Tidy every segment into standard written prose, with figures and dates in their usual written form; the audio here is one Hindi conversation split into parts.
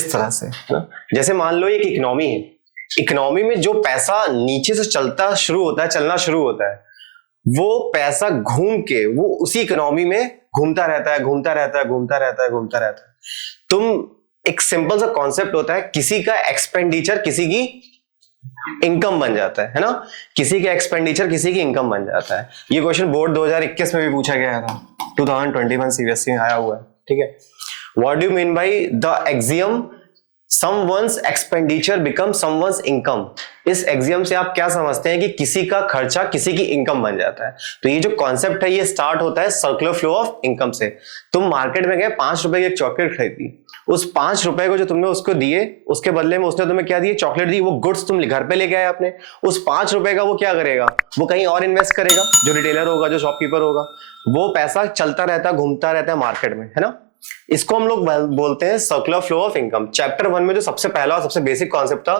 इस तरह से है ना। जैसे मान लो एक इकोनॉमी है, इकोनॉमी में जो पैसा नीचे से चलना शुरू होता है वो पैसा घूम के वो उसी इकोनॉमी में घूमता रहता है। तुम एक सिंपल सा कॉन्सेप्ट होता है, किसी का एक्सपेंडिचर किसी की इनकम बन जाता है ना, किसी का एक्सपेंडिचर किसी की इनकम बन जाता है। ये क्वेश्चन बोर्ड 2021 में भी पूछा गया था, 2021 सीबीएसई में आया हुआ है, ठीक है। What do you mean by the axiom someone's expenditure becomes someone's income? इस एक्सियम से आप क्या समझते हैं कि किसी का खर्चा किसी की इनकम बन जाता है। तो ये जो कॉन्सेप्ट है ये स्टार्ट होता है सर्कुलर फ्लो ऑफ इनकम से। तुम मार्केट में गए, 5 रुपए की एक चॉकलेट खरीदी, उस 5 रुपए को जो तुमने उसको दिए, उसके बदले में उसने तुम्हें क्या दिए, चॉकलेट दी। वो गुड्स तुम घर पे लेके आए अपने, उस 5 रुपए का वो क्या करेगा, वो कहीं और इन्वेस्ट करेगा, जो रिटेलर होगा, जो शॉपकीपर होगा, वो पैसा चलता रहता है, घूमता रहता है मार्केट में, है ना। इसको हम लोग बोलते हैं circular flow of income. Chapter 1 में जो सबसे पहला और सबसे बेसिक कॉन्सेप्ट था,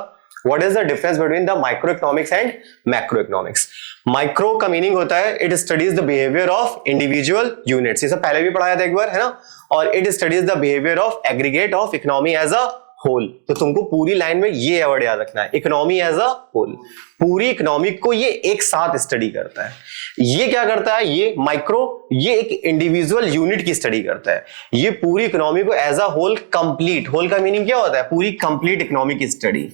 what is the difference between the micro economics and macro economics. Micro का मीनिंग होता है it studies the behaviour of individual units, ये सब पहले भी पढ़ाया था एक बार, है ना। और it studies the behaviour of aggregate of economy as a whole. तो तुमको पूरी लाइन में ये वर्ड याद रखना है, इकोनॉमी एज अ होल। पूरी इकोनॉमी को ये एक साथ स्टडी करता है। ये क्या करता है, ये माइक्रो, ये एक इंडिविजुअल यूनिट की स्टडी करता है। ये पूरी इकोनॉमी को as a whole, complete, whole का मीनिंग क्या होता है, पूरी कंप्लीट इकोनॉमी की स्टडी।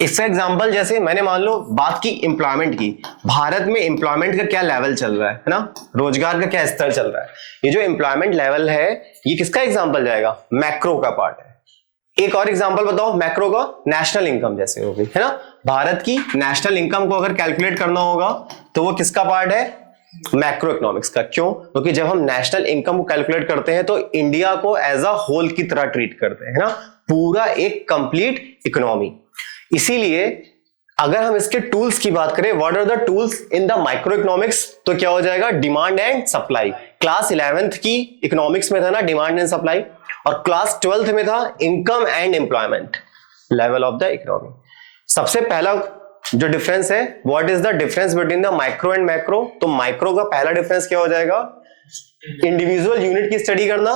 इसका एग्जांपल जैसे मैंने मान लो बात की एम्प्लॉयमेंट की, भारत में एम्प्लॉयमेंट का क्या लेवल चल रहा है ना, रोजगार का क्या स्तर चल रहा है। ये जो एम्प्लॉयमेंट लेवल है ये किसका एग्जांपल जाएगा, मैक्रो का पार्ट है। एक और एग्जांपल बताओ मैक्रो का, नेशनल इनकम जैसे होगी, है ना। भारत की नेशनल इनकम को अगर कैलकुलेट करना होगा तो वो किसका पार्ट है, मैक्रो इकोनॉमिक्स का। क्यों, क्योंकि जब हम नेशनल इनकम को कैलकुलेट करते हैं तो इंडिया को एज अ होल की तरह ट्रीट करते हैं, है ना, पूरा एक कंप्लीट इकोनॉमी। इसीलिए अगर हम इसके टूल्स की बात करें, what are the tools in the micro economics, तो क्या हो जाएगा, demand and supply. Class 11th की इकोनॉमिक्स में था ना डिमांड एंड सप्लाई, और क्लास 12th में था income and employment, level of the economy. सबसे पहला जो डिफरेंस है, what is the difference between the micro and macro, तो माइक्रो का पहला डिफरेंस क्या हो जाएगा, इंडिविजुअल यूनिट की स्टडी करना।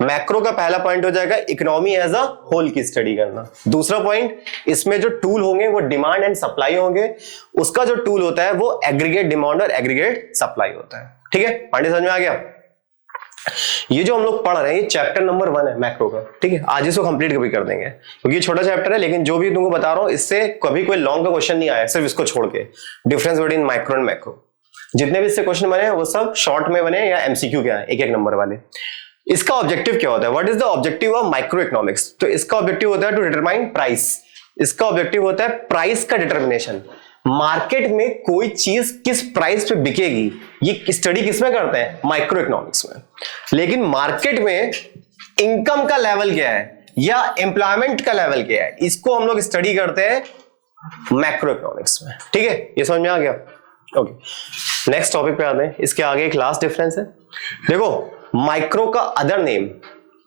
मैक्रो का पहला पॉइंट हो जाएगा इकोनॉमी एज अ होल की स्टडी करना। दूसरा पॉइंट, इसमें जो टूल होंगे वो डिमांड एंड सप्लाई होंगे। उसका जो टूल होता है वो एग्रीगेट डिमांड और एग्रीगेट सप्लाई होता है, ठीक है। पांडे समझ में आ गया। ये जो हम लोग पढ़ रहे हैं ये चैप्टर नंबर 1 है मैक्रो का, ठीक है। आज इसको कंप्लीट कभी कर देंगे क्योंकि ये छोटा चैप्टर है, लेकिन जो भी तुमको बता रहा हूं इससे कभी कोई लॉन्ग का क्वेश्चन नहीं आया, सिर्फ इसको छोड़ के, difference between micro and macro. जितने भी इससे क्वेश्चन बने वो सब शॉर्ट में बने या एमसीक्यू के आए, 1-1 नंबर वाले। इसका ऑब्जेक्टिव क्या होता है, what is the objective of micro economics, तो इसका ऑब्जेक्टिव होता है टू डिटरमाइन प्राइस। इसका ऑब्जेक्टिव होता है प्राइस का डिटर्मिनेशन। मार्केट में कोई चीज किस प्राइस पे बिकेगी ये स्टडी किसमें करते हैं, माइक्रो इकोनॉमिक्स में। लेकिन मार्केट में इनकम का लेवल क्या है या एम्प्लॉयमेंट का लेवल क्या है, इसको हम लोग स्टडी करते हैं मैक्रो इकोनॉमिक्स में, ठीक है। ये समझ में आ गया, ओके। नेक्स्ट टॉपिक पे आते हैं। इसके आगे एक लास्ट डिफरेंस है, देखो माइक्रो का अदर नेम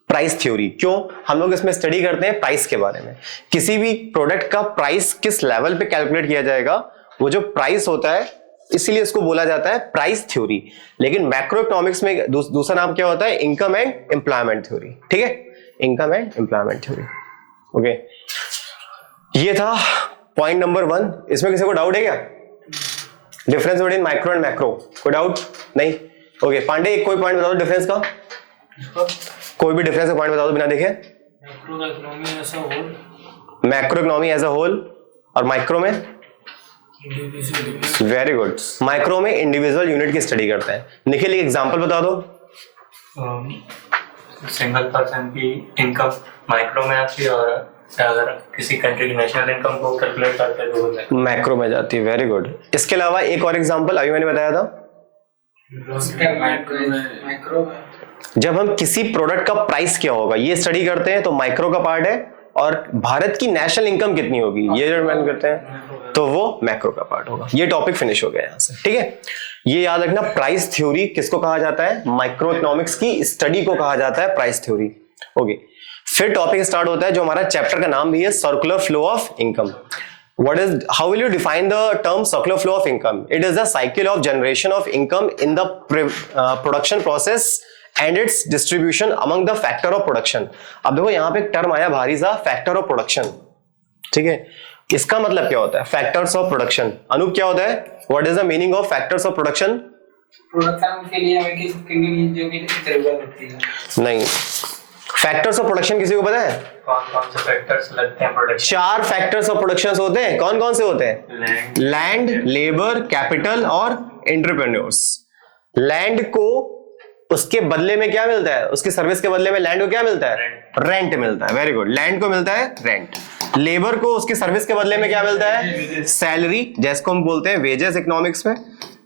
प्राइस थ्योरी। क्यों, हम लोग इसमें स्टडी करते हैं प्राइस के बारे में। किसी भी प्रोडक्ट का प्राइस किस लेवल पे कैलकुलेट किया जाएगा, वो जो प्राइस होता है, इसीलिए इसको बोला जाता है प्राइस थ्योरी। लेकिन मैक्रो इकोनॉमिक्स में दूसरा नाम क्या होता है, इनकम एंड एम्प्लॉयमेंट थ्योरी, ठीक है, income and employment theory, okay. ये था पॉइंट नंबर 1। इसमें किसी को डाउट है क्या, difference between micro and macro, कोई डाउट नहीं, ओके। पांडे एक कोई पॉइंट बता दो डिफरेंस का, कोई भी डिफरेंस का पॉइंट बता दो बिना देखे। Macro economy as a whole और माइक्रो में, वेरी गुड, माइक्रो में इंडिविजुअल यूनिट की स्टडी करते हैं। निखिल एक एग्जांपल बता दो। सिंगल पर्सन की इनकम माइक्रो में आती है और अगर किसी कंट्री की नेशनल इनकम को कैलकुलेट करते हैं तो मैक्रो में जाती है, वेरी गुड। इसके अलावा एक और एग्जांपल अभी मैंने बताया था, जब हम किसी प्रोडक्ट का प्राइस क्या होगा ये स्टडी करते हैं तो माइक्रो का पार्ट है, और भारत की नेशनल इनकम कितनी होगी ये डिटरमाइन करते हैं तो वो मैक्रो का पार्ट होगा। ये टॉपिक फिनिश हो गया यहाँ से, ठीक है। ये याद रखना, प्राइस थ्योरी किसको कहा जाता है, माइक्रो इकोनॉमिक्स की स्टडी को कहा जाता है प्राइस थ्योरी, ओके। फिर टॉपिक स्टार्ट होता है जो हमारा चैप्टर का नाम भी है, circular flow of income. how will you define the term circular flow of income? It is the cycle of generation of income in the production process and it's distribution among the factor of production. अब देखो यहाँ पे एक टर्म आया भारी सा, फैक्टर ऑफ प्रोडक्शन, ठीक है, इसका मतलब क्या होता है फैक्टर्स ऑफ प्रोडक्शन? अनूप क्या होता है, what is the meaning of factors of production? Production के लिए हमें किन जो की जरूरत होती है। नहीं, फैक्टर्स ऑफ प्रोडक्शन किसी को पता है? कौन कौन से फैक्टर्स लगते हैं प्रोडक्शन? 4 फैक्टर्स ऑफ प्रोडक्शन होते हैं। कौन कौन से होते हैं? लैंड, लेबर, कैपिटल और एंटरप्रेन्योर्स। लैंड को उसके बदले में क्या मिलता है? उसकी सर्विस के बदले में लैंड को क्या मिलता है? रेंट मिलता है। वेरी गुड, लैंड को मिलता है रेंट। लेबर को उसकी सर्विस के बदले में क्या मिलता है? सैलरी, जैसको हम बोलते हैं वेजेस इकोनॉमिक्स में।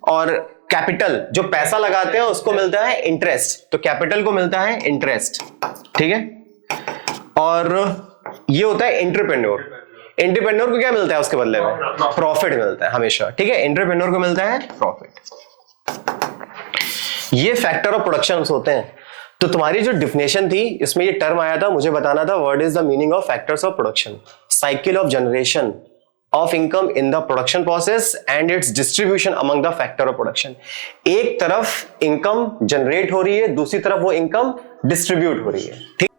और कैपिटल, जो पैसा लगाते हैं उसको मिलता है इंटरेस्ट, तो कैपिटल को मिलता है इंटरेस्ट, ठीक है। और ये होता है एंटरप्रेन्योर। एंटरप्रेन्योर को क्या मिलता है उसके बदले में? प्रॉफिट मिलता है हमेशा, ठीक है। एंटरप्रेन्योर को मिलता है प्रॉफिट। ये फैक्टर ऑफ प्रोडक्शन होते हैं। तो तुम्हारी जो डिफिनेशन थी इसमें ये टर्म आया था, मुझे बताना था what is the meaning of factors of production, cycle of generation of income in the production process and its distribution among the factor of production। एक तरफ इनकम जनरेट हो रही है, दूसरी तरफ वो इनकम डिस्ट्रीब्यूट हो रही है, ठीक।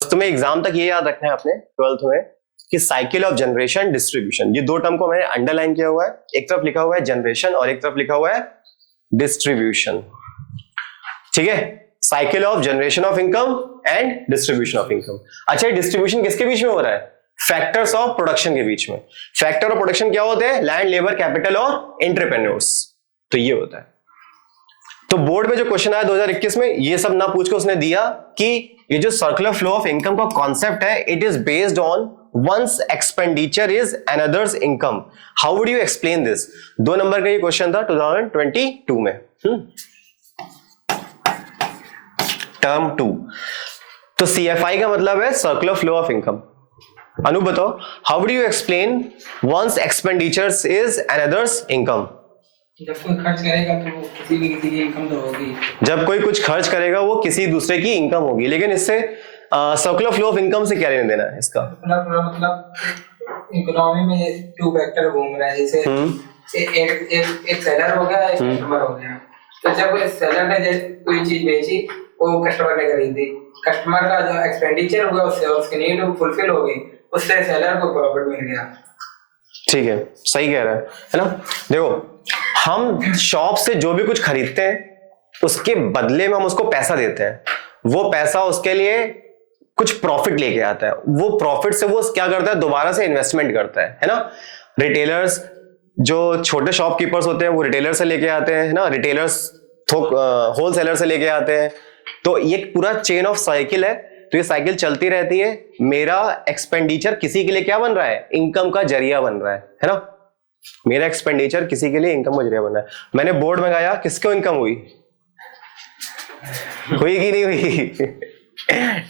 तुम्हें एग्जाम तक ये याद रखना है अपने 12th में कि साइकिल ऑफ जनरेशन डिस्ट्रीब्यूशन, ये दो टर्म को मैंने अंडरलाइन किया हुआ है। एक तरफ लिखा हुआ है जनरेशन और एक तरफ लिखा हुआ है डिस्ट्रीब्यूशन, ठीक है। Cycle of generation of income and distribution of income. अच्छा, डिस्ट्रीब्यूशन किसके बीच में हो रहा है? फैक्टर्स ऑफ प्रोडक्शन के बीच में। फैक्टर ऑफ प्रोडक्शन क्या होते हैं? लैंड, लेबर, कैपिटल और एंटरप्रेन्योर्स। तो ये होता है। तो बोर्ड में जो क्वेश्चन आया 2021 में, ये सब ना पूछ के उसने दिया कि ये जो सर्कुलर फ्लो ऑफ इनकम का कॉन्सेप्ट है, it is based on one's expenditure is another's income. How would you explain this? 2 number का ये क्वेश्चन था 2022 में, टर्म 2। तो CFI का मतलब है circular flow of income. Anu बताओ, how would you explain one's expenditures is another's income? जब कोई खर्च करेगा तो वो किसी की इनकम तो होगी। जब कोई कुछ खर्च करेगा वो किसी दूसरे की इनकम होगी। लेकिन इससे सर्कुलर फ्लो ऑफ इनकम से क्या लेना देना है इसका? मतलब इकोनॉमी में 2 फैक्टर घूम रहा है, जैसे एक सेलर हो गया, एक कस्टमर हो गया। तो जब सेलर ने कोई चीज बेची, वो कस्टमर ने खरीदी, कस्टमर का जो एक्सपेंडिचर हुआ उससे उसकी नीड फुलफिल हो गई, उससे सेलर को प्रॉफिट मिल गया। ठीक है, सही कह रहा है ना। देखो, हम शॉप से जो भी कुछ खरीदते हैं उसके बदले में हम उसको पैसा देते हैं, वो पैसा उसके लिए कुछ प्रॉफिट लेके आता है। वो प्रॉफिट से वो क्या करता है? दोबारा से इन्वेस्टमेंट करता है ना। रिटेलर्स, जो छोटे शॉपकीपर्स होते हैं वो रिटेलर से लेके आते हैं, है ना। रिटेलर्स होलसेलर से लेके आते हैं। तो ये पूरा चेन ऑफ साइकिल है। तो ये साइकिल चलती रहती है। मेरा एक्सपेंडिचर किसी के लिए क्या बन रहा है? इनकम का जरिया बन रहा है ना। मेरा एक्सपेंडिचर किसी के लिए इनकम का जरिया बन रहा है। मैंने बोर्ड में गाया, किसको इनकम हुई? हुई कि नहीं हुई?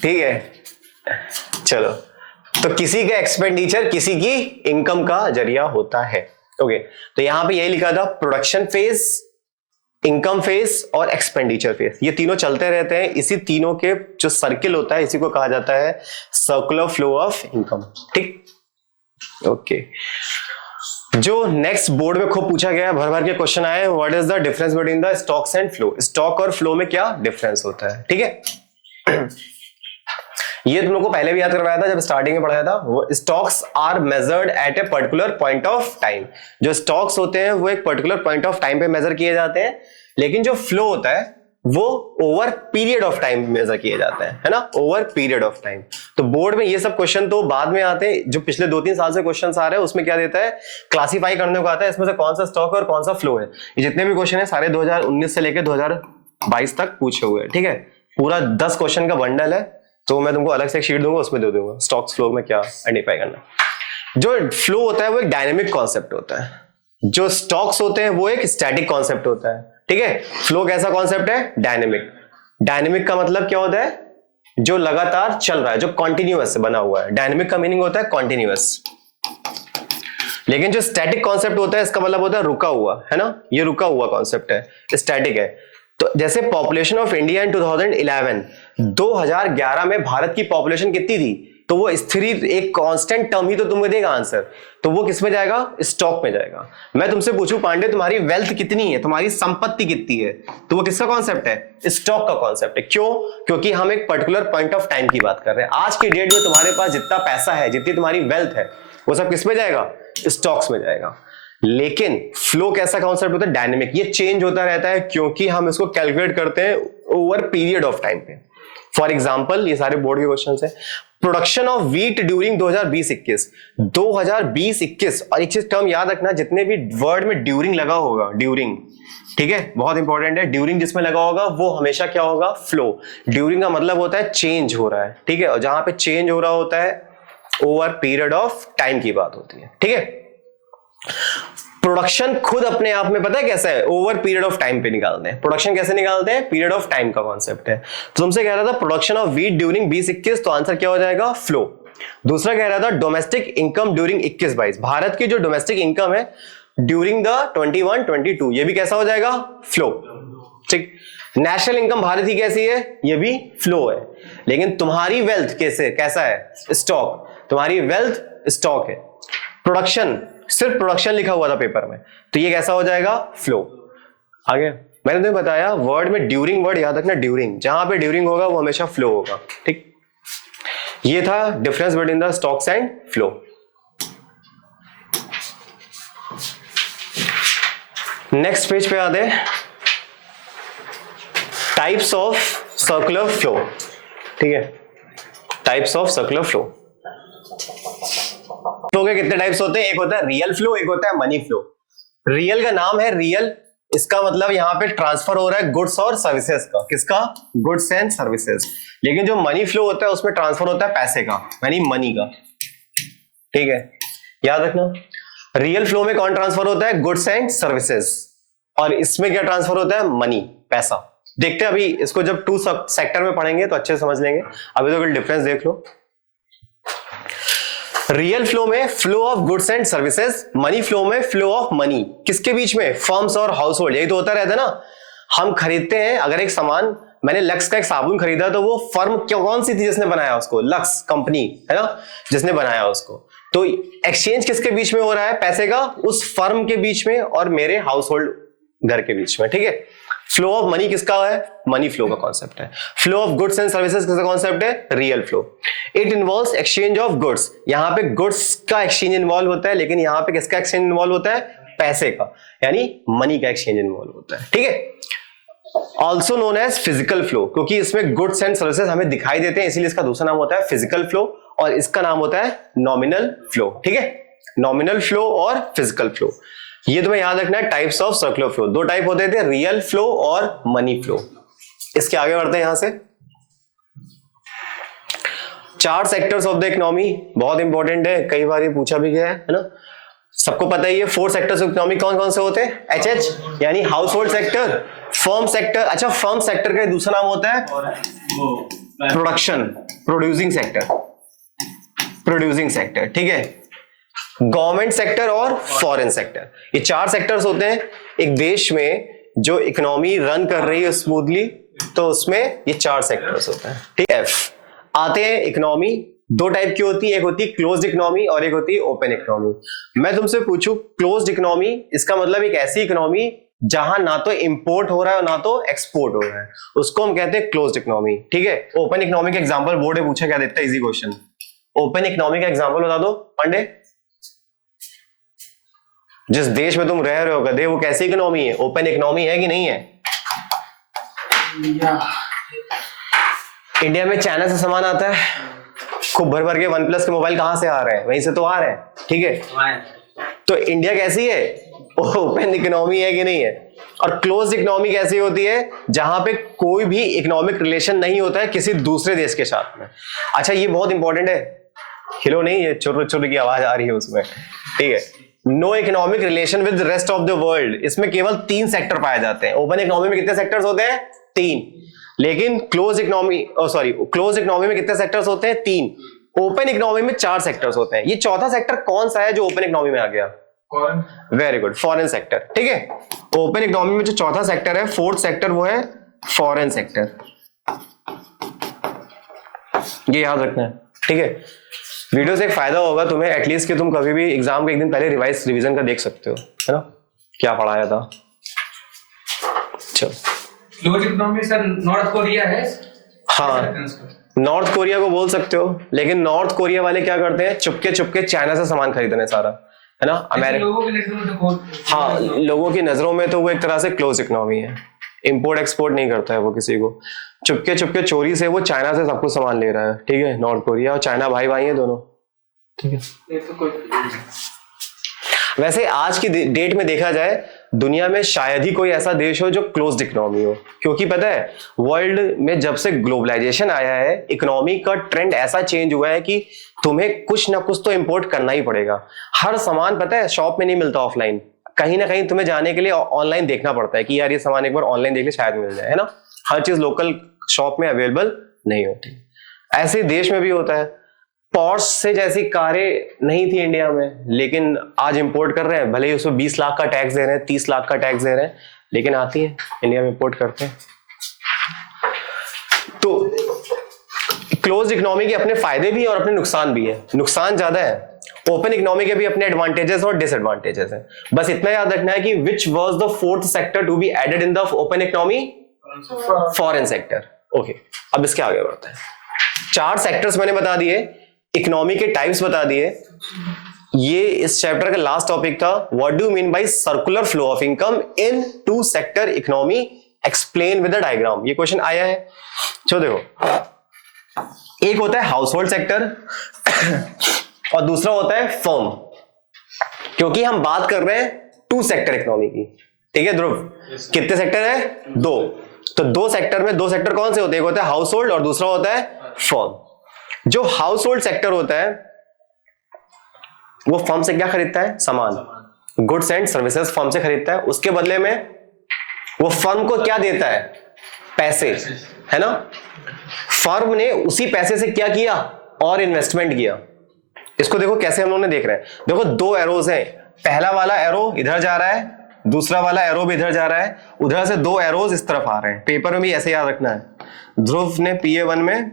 ठीक है, चलो। तो किसी का एक्सपेंडिचर किसी की इनकम का जरिया होता है। ओके, तो यहां पे यही लिखा था, प्रोडक्शन फेज, इनकम फेज और एक्सपेंडिचर फेज, ये तीनों चलते रहते हैं। इसी तीनों के जो सर्किल होता है, इसी को कहा जाता है सर्कुलर फ्लो ऑफ इनकम। ठीक, ओके। जो नेक्स्ट बोर्ड में खूब पूछा गया है, भर भर के क्वेश्चन आए, what is the difference between the stocks and flow? Stock और फ्लो में क्या डिफरेंस होता है? ठीक है, ये तुम लोग को पहले भी याद करवाया था जब स्टार्टिंग में पढ़ाया था। Stocks are measured at a particular point of time. जो स्टॉक्स होते हैं वो एक पर्टिकुलर पॉइंट ऑफ टाइम पे मेजर किए जाते हैं, लेकिन जो फ्लो होता है वो over period of time measure किए जाते हैं, है ना, ओवर पीरियड ऑफ टाइम। तो बोर्ड में ये सब क्वेश्चन तो बाद में आते हैं। जो पिछले 2-3 साल से क्वेश्चन आ रहे हैं उसमें क्या देता है? क्लासीफाई करने को आता है, इसमें से कौन सा स्टॉक और कौन सा फ्लो है। ये जितने भी क्वेश्चन है सारे 2019 से लेकर 2022 तक पूछे हुए हैं। ठीक है, पूरा 10 क्वेश्चन का बंडल है। तो मैं तुमको अलग से एक शीट दूंगा, उसमें दे दूंगा स्टॉक्स फ्लो में क्या आइडेंटिफाई करना। जो फ्लो होता है वो एक डायनेमिक कॉन्सेप्ट होता है, जो स्टॉक्स होते हैं वो एक स्टैटिक कॉन्सेप्ट होता है। ठीक है, फ्लो कैसा कॉन्सेप्ट है? डायनेमिक। डायनेमिक का मतलब क्या होता है? जो लगातार चल रहा है, जो कॉन्टिन्यूअस बना हुआ है। डायनेमिक का मीनिंग होता है कॉन्टिन्यूअस। लेकिन जो स्टैटिक कॉन्सेप्ट होता है इसका मतलब होता है रुका हुआ, है ना? ये रुका हुआ कॉन्सेप्ट है, स्टैटिक है। तो जैसे पॉपुलेशन ऑफ इंडिया इन 2011 में भारत की पॉपुलेशन कितनी थी? तो वो स्थिर, एक कांस्टेंट टर्म ही तो तुम्हें देगा आंसर। तो वो किस में जाएगा? स्टॉक में जाएगा। मैं तुमसे पूछूं पांडे तुम्हारी वेल्थ कितनी है, तुम्हारी संपत्ति कितनी है, तो वो किसका कॉन्सेप्ट है? स्टॉक का कॉन्सेप्ट है। क्यों? क्योंकि हम एक पर्टिकुलर पॉइंट ऑफ टाइम की बात कर रहे हैं। आज की डेट में तुम्हारे पास जितना पैसा है, जितनी तुम्हारी वेल्थ है, वो सब किस में जाएगा? स्टॉक्स में जाएगा। लेकिन फ्लो कैसा कॉन्सेप्ट होता है? डायनेमिक। ये चेंज होता रहता है क्योंकि हम इसको कैलकुलेट करते हैं ओवर पीरियड ऑफ टाइम पे। फॉर एग्जांपल, ये सारे बोर्ड के क्वेश्चंस हैं। प्रोडक्शन ऑफ व्हीट ड्यूरिंग 2020-21, 2020-21, और एक चीज टर्म याद रखना, जितने भी वर्ड में ड्यूरिंग लगा होगा, ड्यूरिंग, ठीक है, बहुत इंपॉर्टेंट है। ड्यूरिंग जिसमें लगा होगा वो हमेशा क्या होगा? फ्लो। ड्यूरिंग का मतलब होता है चेंज हो रहा है, ठीक है, और जहां पे चेंज हो रहा होता है ओवर पीरियड ऑफ टाइम की बात होती है, ठीक है। प्रोडक्शन खुद अपने आप में पता है कैसा है? ओवर पीरियड ऑफ टाइम पे निकालते हैं। प्रोडक्शन कैसे निकालते हैं? पीरियड ऑफ टाइम का कॉन्सेप्ट है। तो तुमसे कह रहा था प्रोडक्शन ऑफ व्हीट ड्यूरिंग 20-21, तो आंसर क्या हो जाएगा? फ्लो। दूसरा कह रहा था डोमेस्टिक इनकम ड्यूरिंग 21-22, भारत की जो डोमेस्टिक इनकम है ड्यूरिंग द 21-22, ये भी कैसा हो जाएगा? फ्लो, ठीक। नेशनल इनकम भारत की कैसी है? ये भी फ्लो है। लेकिन तुम्हारी वेल्थ कैसा है? स्टॉक। तुम्हारी वेल्थ स्टॉक है। प्रोडक्शन, सिर्फ प्रोडक्शन लिखा हुआ था पेपर में, तो ये कैसा हो जाएगा? फ्लो। आगे मैंने तुम्हें बताया वर्ड में ड्यूरिंग, वर्ड याद रखना, ड्यूरिंग, जहां पे ड्यूरिंग होगा वो हमेशा फ्लो होगा, ठीक। ये था difference between the stocks and flow. Next page पे आते हैं, टाइप्स ऑफ सर्कुलर फ्लो, ठीक है। Types of circular flow. Flow के कितने टाइप्स होते हैं? एक होता है रियल फ्लो, एक होता है मनी फ्लो। रियल का नाम है रियल, इसका मतलब यहां पे ट्रांसफर हो रहा है गुड्स और सर्विसेज का। किसका? Goods and services. लेकिन जो मनी फ्लो होता है उसमें ट्रांसफर होता है पैसे का, यानी मनी का, ठीक है, याद रखना। रियल फ्लो में कौन ट्रांसफर होता है? Goods and services. और इसमें क्या ट्रांसफर होता है? मनी, पैसा। देखते हैं अभी इसको, जब टू सेक्टर में पढ़ेंगे तो अच्छे समझ लेंगे। अभी तो डिफरेंस देख लो। रियल फ्लो में flow of goods and services, money flow में फ्लो ऑफ मनी। किसके बीच में? फर्म्स और हाउस होल्ड। यही तो होता रहता है ना, हम खरीदते हैं, अगर एक सामान, मैंने लक्स का एक साबुन खरीदा, तो वो फर्म कौन सी थी जिसने बनाया उसको? लक्स कंपनी, है ना, जिसने बनाया उसको। तो एक्सचेंज किसके बीच में हो रहा है? पैसे का, उस फर्म के बीच में और मेरे हाउस होल्ड घर के बीच में, ठीक है। फ्लो ऑफ मनी किसका है? मनी फ्लो का कॉन्सेप्ट है। Flow of goods and services किसका कॉन्सेप्ट है? Real flow. It involves exchange of goods, यहां पे गुड्स का एक्सचेंज इन्वॉल्व होता है, लेकिन यहां पे किसका एक्सचेंज इन्वॉल्व होता है? पैसे का, यानी मनी का एक्सचेंज इन्वॉल्व होता है, ठीक है। Also known as physical flow, क्योंकि इसमें गुड्स एंड सर्विसेज हमें दिखाई देते हैं, इसीलिए इसका दूसरा नाम होता है फिजिकल फ्लो, और इसका नाम होता है नॉमिनल फ्लो, ठीक है। नॉमिनल फ्लो और फिजिकल फ्लो, ये तुम्हें याद रखना है। टाइप्स ऑफ सर्कुलर फ्लो, दो टाइप होते थे, रियल फ्लो और मनी फ्लो। इसके आगे बढ़ते हैं यहां से। 4 सेक्टर्स ऑफ द इकोनॉमी, बहुत इंपॉर्टेंट है, कई बार ये पूछा भी गया है ना, सबको पता ही है। 4 सेक्टर्स ऑफ इकोनॉमी कौन कौन से होते हैं? HH यानी house hold sector, firm sector, अच्छा फर्म सेक्टर का दूसरा नाम होता है production, producing sector, producing sector, ठीक है। गवर्नमेंट सेक्टर और फॉरेन सेक्टर, ये 4 सेक्टर्स होते हैं एक देश में जो इकोनॉमी रन कर रही है स्मूथली, तो उसमें ये 4 सेक्टर्स होते हैं, ठीक है। आते हैं इकोनॉमी, 2 टाइप की होती है, एक होती है क्लोज्ड इकोनॉमी और एक होती है ओपन इकोनॉमी। मैं तुमसे पूछूं क्लोज्ड इकोनॉमी, इसका मतलब एक ऐसी इकोनॉमी जहां ना तो इंपोर्ट हो रहा है और ना तो एक्सपोर्ट हो रहा है, उसको हम कहते हैं क्लोज्ड इकोनॉमी, ठीक है। ओपन इकोनॉमी का एग्जांपल बोर्ड में पूछा क्या देता है? Easy question. ओपन इकोनॉमी का एग्जांपल बता दो पांडे। जिस देश में तुम रह रहे हो गधे, वो कैसी इकोनॉमी है? ओपन इकोनॉमी है कि नहीं है? इंडिया में चाइना से सामान आता है, खूब भर भर के OnePlus के मोबाइल कहां से आ रहे हैं? वहीं से तो आ रहे हैं, ठीक है। तो इंडिया कैसी है? ओपन इकोनॉमी है कि नहीं है? और क्लोज इकोनॉमी कैसी होती है? जहां पे कोई भी इकोनॉमिक रिलेशन नहीं होता है किसी दूसरे देश के साथ में। अच्छा, ये बहुत इंपॉर्टेंट है, हिलो नहीं, ये चुर चुर की आवाज आ रही है उसमें, ठीक है। No economic relation with rest of the world, इसमें केवल 3 सेक्टर पाए जाते हैं। ओपन इकोनॉमी में कितने सेक्टर्स होते हैं? 3। लेकिन क्लोज इकोनॉमी क्लोज इकोनॉमी में कितने सेक्टर्स होते हैं? 3। ओपन इकोनॉमी में 4 सेक्टर्स होते हैं। ये चौथा सेक्टर कौन सा है जो ओपन इकोनॉमी में आ गया? Very good, foreign sector. ठीक है, ओपन इकोनॉमी में जो चौथा सेक्टर है, फोर्थ सेक्टर, वो है फॉरेन सेक्टर। ये याद रखना है। ठीक है, वीडियो से एक फायदा होगा तुम्हें एटलीस्ट कि तुम कभी भी एग्जाम के एक दिन पहले रिवीजन का देख सकते हो, है ना, क्या पढ़ाया था। चलो, close economy sir north Korea है। हाँ, नॉर्थ कोरिया को बोल सकते हो, लेकिन नॉर्थ कोरिया वाले क्या करते हैं? चुपके चुपके चाइना से सामान खरीदने सारा, है ना। अमेरिका, हाँ, लोगों की नजरों में तो वो एक तरह से क्लोज इकोनॉमी है, इंपोर्ट एक्सपोर्ट नहीं करता है वो किसी को, चुपके चुपके चोरी से वो चाइना से सब कुछ सामान ले रहा है। ठीक है, नॉर्थ कोरिया और चाइना भाई भाई है दोनों। ठीक है, ये तो कोई वैसे आज की डेट में देखा जाए दुनिया में शायद ही कोई ऐसा देश हो जो क्लोज्ड इकोनॉमी हो, क्योंकि पता है वर्ल्ड में जब से ग्लोबलाइजेशन आया है इकोनॉमी का ट्रेंड ऐसा चेंज हुआ है कि तुम्हें कुछ ना कुछ तो इंपोर्ट करना ही पड़ेगा। हर सामान पता है शॉप में नहीं मिलता ऑफलाइन, कहीं ना कहीं तुम्हें जाने के लिए ऑनलाइन देखना पड़ता है कि यार ये सामान एक बार ऑनलाइन देख ले शायद मिल जाए, है ना। हर चीज लोकल शॉप में अवेलेबल नहीं होती। ऐसे देश में भी होता है। पोर्श से जैसी कारें नहीं थी इंडिया में, लेकिन आज इंपोर्ट कर रहे हैं, भले ही उसमें 20 लाख का टैक्स दे रहे हैं, 30 लाख का टैक्स दे रहे हैं, लेकिन आती है, इंडिया में इंपोर्ट करते हैं। तो क्लोज इकोनॉमी के अपने फायदे भी और अपने नुकसान भी है। नुकसान ज्यादा है, ओपन इकोनॉमी के भी अपने एडवांटेजेस और डिसएडवांटेजेस हैं। बस इतना याद रखना है कि which was the fourth sector to be added in the open economy? Foreign sector. Okay, अब इसके आगे बढ़ते हैं। 4 सेक्टर्स मैंने बता दिए, इकोनॉमी के टाइप्स बता दिए। ये इस चैप्टर का लास्ट टॉपिक था, what do mean by circular flow of income in 2 sector economy, explain with a diagram. ये क्वेश्चन आया है। चलो देखो, एक होता है हाउस होल्ड सेक्टर और दूसरा होता है फर्म, क्योंकि हम बात कर रहे हैं 2 सेक्टर इकोनॉमी की। ठीक है ध्रुव, कितने सेक्टर है? 2। तो 2 सेक्टर में 2 सेक्टर कौन से होते हैं? एक होता है हाउस होल्ड और दूसरा होता है फर्म। जो हाउस होल्ड सेक्टर होता है वो फर्म से क्या खरीदता है? सामान, गुड्स एंड सर्विसेज फर्म से खरीदता है। उसके बदले में वो फर्म को क्या देता है? पैसे, है ना। फर्म ने उसी पैसे से क्या किया? और इन्वेस्टमेंट किया। इसको देखो कैसे हम लोग देख रहे हैं। देखो 2 एरोज हैं, पहला वाला एरो इधर जा रहा है, दूसरा वाला एरो भी इधर जा रहा है, उधर से 2 एरोज इस तरफ आ रहे हैं। पेपर में भी ऐसे याद रखना है। ध्रुव ने PA1 में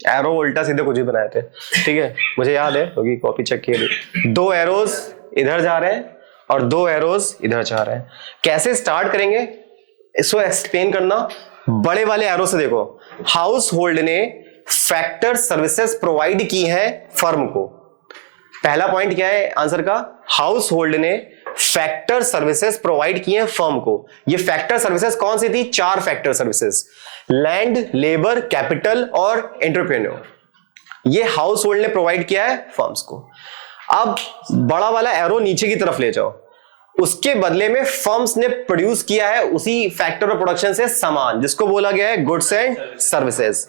एरो उल्टा सीधे कुछ भी बनाए थे, ठीक है, मुझे याद है क्योंकि कॉपी चेक किए। 2 एरोज इधर जा रहे हैं और 2 एरोज इधर जा रहे हैं। कैसे स्टार्ट करेंगे इसको एक्सप्लेन करना। बड़े वाले एरो से देखो, हाउस होल्ड ने फैक्टर सर्विसेज प्रोवाइड की है फर्म को। पहला पॉइंट क्या है आंसर का? हाउस होल्ड ने फैक्टर सर्विसेज प्रोवाइड की है फर्म को। ये फैक्टर सर्विसेज कौन सी थी? 4 factor services, land, labour, capital और एंटरप्रेन्योर। ये हाउस होल्ड ने प्रोवाइड किया है फर्म्स को। अब बड़ा वाला एरो नीचे की तरफ ले जाओ, उसके बदले में फर्म्स ने प्रोड्यूस किया है उसी फैक्टर ऑफ प्रोडक्शन से सामान, जिसको बोला गया है गुड्स एंड सर्विसेज।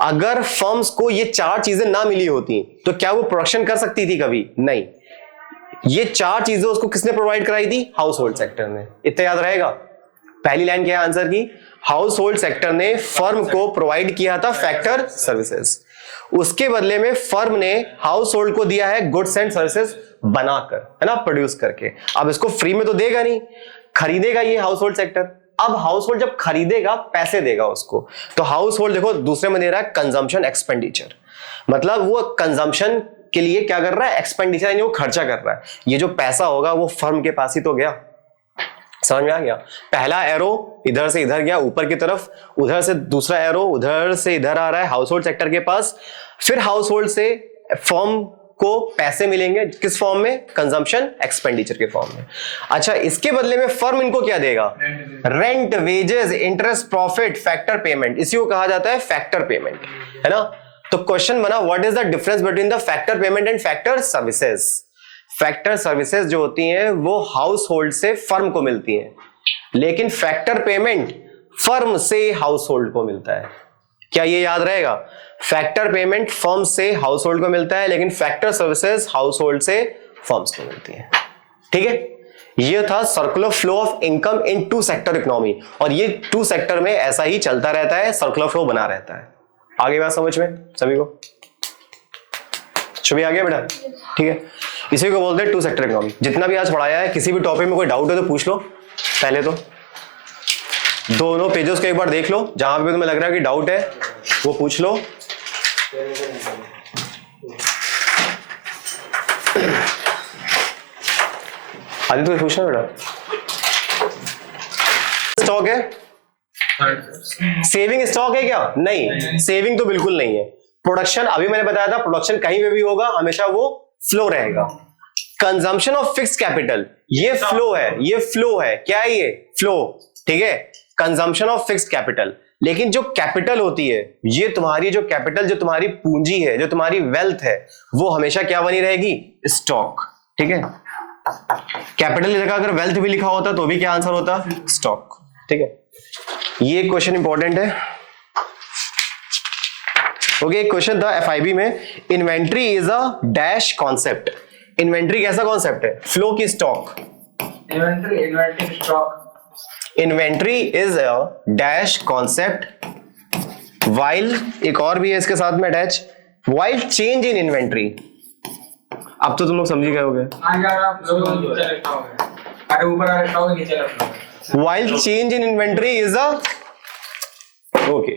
अगर फर्म्स को ये 4 चीजें ना मिली होती तो क्या वो प्रोडक्शन कर सकती थी? कभी नहीं। ये 4 चीजें उसको किसने प्रोवाइड कराई थी? हाउस होल्ड सेक्टर ने। इतना याद रहेगा। पहली लाइन क्या है आंसर की? हाउस होल्ड सेक्टर ने फर्म को प्रोवाइड किया था फैक्टर सर्विसेज, उसके बदले में फर्म ने हाउस होल्ड को दिया है गुड्स एंड सर्विसेज बनाकर, है ना, प्रोड्यूस करके। अब इसको फ्री में तो देगा नहीं, खरीदेगा ये हाउस होल्ड सेक्टर। अब हाउस होल्ड जब खरीदेगा पैसे देगा उसको, तो हाउस होल्ड देखो दूसरे में दे रहा है कंजम्पशन एक्सपेंडिचर, मतलब वो कंजम्पशन के लिए क्या कर रहा है? एक्सपेंडिचर, यानी वो खर्चा कर रहा है। ये जो पैसा होगा वो फर्म के पास ही तो गया। समझ में आ गया? पहला एरो इधर से इधर गया ऊपर की तरफ, उधर से दूसरा एरो उधर से इधर आ रहा है हाउस होल्ड सेक्टर के पास। फिर हाउस होल्ड से फर्म को पैसे मिलेंगे, किस फॉर्म में? कंजम्पशन एक्सपेंडिचर के फॉर्म में। अच्छा, इसके बदले में फर्म इनको क्या देगा? Rent, wages, interest, profit, factor payment. इसी को कहा जाता है फैक्टर पेमेंट, है ना। तो क्वेश्चन बना, what is the difference between the factor payment and factor services? Factor services जो होती हैं वो हाउस होल्ड से फर्म को मिलती हैं, लेकिन फैक्टर पेमेंट फर्म से हाउस होल्ड को मिलता है। क्या ये याद रहेगा? फैक्टर पेमेंट फर्म से हाउस होल्ड को मिलता है, लेकिन फैक्टर सर्विसेज हाउस होल्ड से फर्म्स को मिलती है। ठीक है, ये था circular flow of income in two sector economy, और ये टू सेक्टर में ऐसा ही चलता रहता है, सर्कुलर फ्लो बना रहता है। आगे बात समझ में सभी को? आ गया बेटा? ठीक है, इसी को बोलते हैं टू सेक्टर इकोनॉमी। जितना भी आज पढ़ाया है, किसी भी टॉपिक में कोई डाउट है तो पूछ लो। पहले तो दोनों पेजेस को एक बार देख लो, जहां पे तुम्हें लग रहा है कि डाउट है वो पूछ लो। आदि तो पूछना बेटा। स्टॉक है, सेविंग स्टॉक है क्या? नहीं, सेविंग तो बिल्कुल नहीं है। प्रोडक्शन, अभी मैंने बताया था, प्रोडक्शन कहीं पे भी होगा हमेशा वो फ्लो रहेगा। कंजम्पशन ऑफ फिक्स्ड कैपिटल, ये फ्लो है, ये फ्लो है। क्या है ये? फ्लो, ठीक है, कंजम्पशन ऑफ फिक्स्ड कैपिटल। लेकिन जो कैपिटल होती है, ये तुम्हारी जो कैपिटल, जो तुम्हारी पूंजी है, जो तुम्हारी वेल्थ है, वो हमेशा क्या बनी रहेगी? स्टॉक, ठीक है। कैपिटल की जगह अगर वेल्थ भी लिखा होता तो भी क्या आंसर होता? स्टॉक, ठीक है। ये क्वेश्चन इंपॉर्टेंट है। ओके, एक क्वेश्चन था एफआईबी में, inventory is a dash concept. Inventory कैसा कॉन्सेप्ट है? फ्लो की stock. Inventory stock. Inventory is a dash concept while, एक और भी है इसके साथ में attach, while change in inventory. अब तो तुम लोग समझ गए होगे। While change in inventory is a, okay,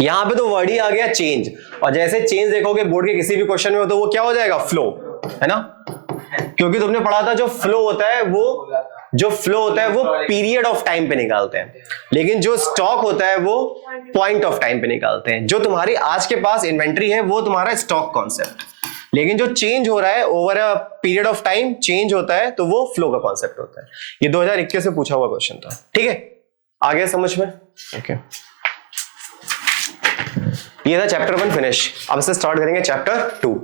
यहां पे तो वर्ड ही आ गया चेंज, और जैसे चेंज देखोगे बोर्ड के किसी भी क्वेश्चन में हो तो वो क्या हो जाएगा? फ्लो, है ना? क्योंकि तुमने पढ़ा था जो फ्लो होता है वो पीरियड ऑफ टाइम पे निकालते हैं, लेकिन जो स्टॉक होता है वो पॉइंट ऑफ टाइम पे निकालते हैं। जो तुम्हारी आज के पास इन्वेंट्री है वो तुम्हारा स्टॉक कॉन्सेप्ट, लेकिन जो चेंज हो रहा है over a period of time, change होता है, तो वो फ्लो का कॉन्सेप्ट होता है। ये 2021 में पूछा हुआ क्वेश्चन था, ठीक है। आगे समझ में? ओके, ये था चैप्टर 1 फिनिश। अब से स्टार्ट करेंगे चैप्टर 2।